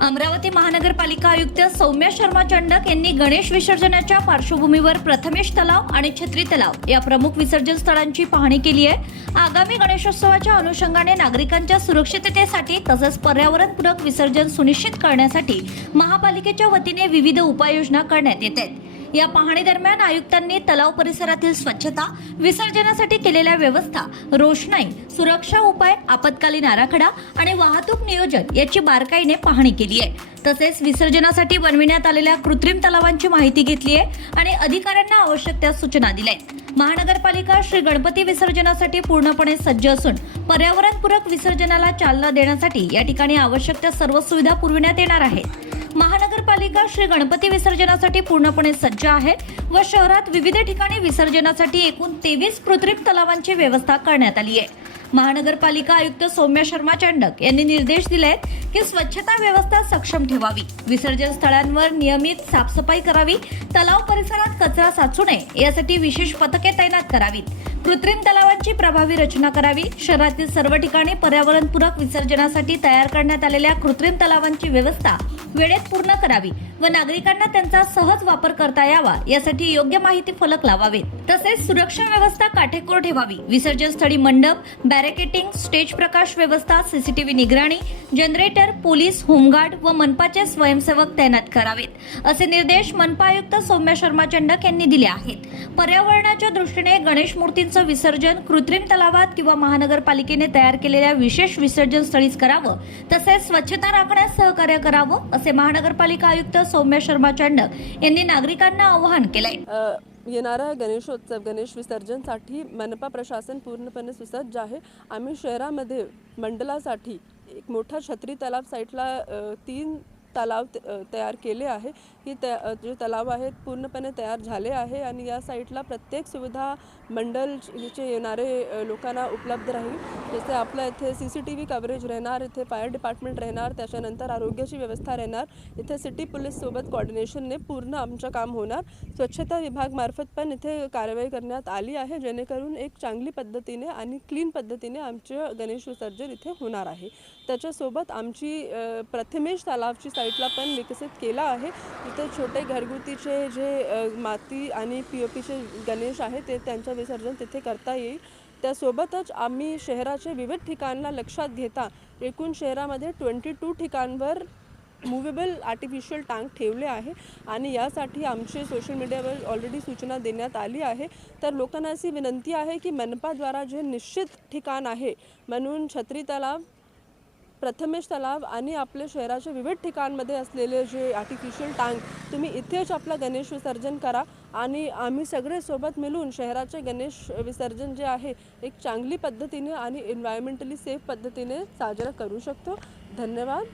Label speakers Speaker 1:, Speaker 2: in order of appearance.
Speaker 1: अमरावती महानगरपालिका आयुक्त सौम्या शर्मा चंडक यांनी गणेश विसर्जनाच्या पार्श्वभूमीवर प्रथमेश तलाव आणि छत्री तलाव या प्रमुख विसर्जन स्थळांची पाहणी केली आहे. आगामी गणेशोत्सवाच्या अनुषंगाने नागरिकांच्या सुरक्षिततेसाठी तसंच पर्यावरणपूरक विसर्जन सुनिश्चित करण्यासाठी महापालिकेच्या वतीने विविध उपाययोजना करण्यात येत आहेत. या पाहणी दरम्यान आयुक्तांनी तलाव परिसरातील स्वच्छता विसर्जनासाठी केलेल्या व्यवस्था रोषणाई सुरक्षा उपाय आपत्कालीन आराखडा आणि वाहतूक नियोजन याची बारकाईने पाहणी केली आहे. तसेच विसर्जनासाठी बनविण्यात आलेल्या कृत्रिम तलावांची माहिती घेतली आहे आणि अधिकाऱ्यांना आवश्यक त्या सूचना दिल्या आहेत. महानगरपालिका श्री गणपती विसर्जनासाठी पूर्णपणे सज्ज असून पर्यावरणपूरक विसर्जनाला चालना देण्यासाठी या ठिकाणी आवश्यक त्या सर्व सुविधा पुरविण्यात येणार आहेत. महापालिका श्री गणपती विसर्जनासाठी पूर्णपणे सज्ज आहे व शहरात विविध ठिकाणी विसर्जनासाठी एकूण तेवीस कृत्रिम तलावांची व्यवस्था करण्यात आली आहे. महानगरपालिका आयुक्त सौम्या शर्मा चंडक यांनी निर्देश दिले आहेत की स्वच्छता व्यवस्था सक्षम ठेवावी. विसर्जन स्थळांवर नियमित साफसफाई करावी. तलाव परिसरात कचरा साचू नये. यासाठी विशेष पथके तैनात करावीत. कृत्रिम तलावांची प्रभावी रचना करावी. शहरातील सर्व ठिकाणी पर्यावरणपूरक विसर्जनासाठी तयार करण्यात आलेल्या कृत्रिम तलावांची व्यवस्था वेळेत पूर्ण करावी व नागरिकांना त्यांचा सहज वापर करता यावा यासाठी योग्य माहिती फलक लावावेत. तसेच सुरक्षा व्यवस्था काटेकोर ठेवावी. विसर्जन स्थळी मंडप बॅरिकेटिंग स्टेज प्रकाश व्यवस्था सीसीटीव्ही निगराणी जनरेटर पोलीस होमगार्ड व मनपाचे स्वयंसेवक तैनात करावेत. असे निर्देश मनपा आयुक्त सौम्या शर्मा चंडक यांनी दिले आहेत. पर्यावरणाच्या दृष्टीने गणेश मूर्ती मूर्तींचं विसर्जन कृत्रिम तलावात किंवा महानगरपालिकेने तयार केलेल्या विशेष विसर्जन स्थळीच करावं तसेच स्वच्छता राखण्यास सहकार्य करावं असे महानगरपालिका आयुक्त सौम्य शर्मा चांडक यांनी नागरिकांना आवाहन केलंय.
Speaker 2: येणारा गणेशोत्सव गणेश विसर्जनसाठी मनपा प्रशासन पूर्णपणे सुसज्ज आहे. आम्ही शहरामध्ये मंडलासाठी एक मोठा छत्री तलाव साईटला तीन तलाव त- तयार केले आहे. ही त्या जे तलाव आहेत पूर्णपणे तयार झाले आहे आणि या साईटला प्रत्येक सुविधा मंडलचे येणारे लोकांना उपलब्ध राहील. जसे आपल्या इथे C C T V coverage राहणार इथे फायर डिपार्टमेंट राहणार त्याच्यानंतर आरोग्याची व्यवस्था राहणार. इथे सिटी पोलीससोबत कॉर्डिनेशनने पूर्ण आमचं काम होणार. स्वच्छता विभागमार्फत पण इथे कारवाई करण्यात आली आहे जेणेकरून एक चांगली पद्धतीने आणि क्लीन पद्धतीने आमचं गणेश विसर्जन इथे होणार आहे. त्याच्यासोबत आमची प्रथमेश तलावची साईटला पण विकसित केला आहे. तिथे छोटे घरगुतीचे जे माती आणि पी ओ पीचे गणेश आहे ते त्यांचं विसर्जन तिथे करता येईल. त्यासोबतच आम्ही शहराचे विविध ठिकाणला लक्षात घेता. एकूण शहरामध्ये ट्वेंटी टू ठिकाणवर मुवेबल आर्टिफिशियल टँक ठेवले आहे आणि यासाठी आमचे सोशल मीडियावर ऑलरेडी सूचना देण्यात आली आहे. तर लोकांना अशी विनंती आहे की मनपाद्वारा जे निश्चित ठिकाण आहे म्हणून छत्री तलाव प्रथमेश तलाव आणि आपल्या शहराच्या विविध ठिकाणमध्ये असलेले जे आर्टिफिशियल टँक तुम्ही इथेच आपलं गणेश विसर्जन करा. आणि आम्ही सगळे सोबत मिळून शहराचे गणेश विसर्जन जे आहे एक चांगली पद्धतीने आणि एन्व्हायरमेंटली सेफ पद्धतीने साजरा करू शकतो. धन्यवाद.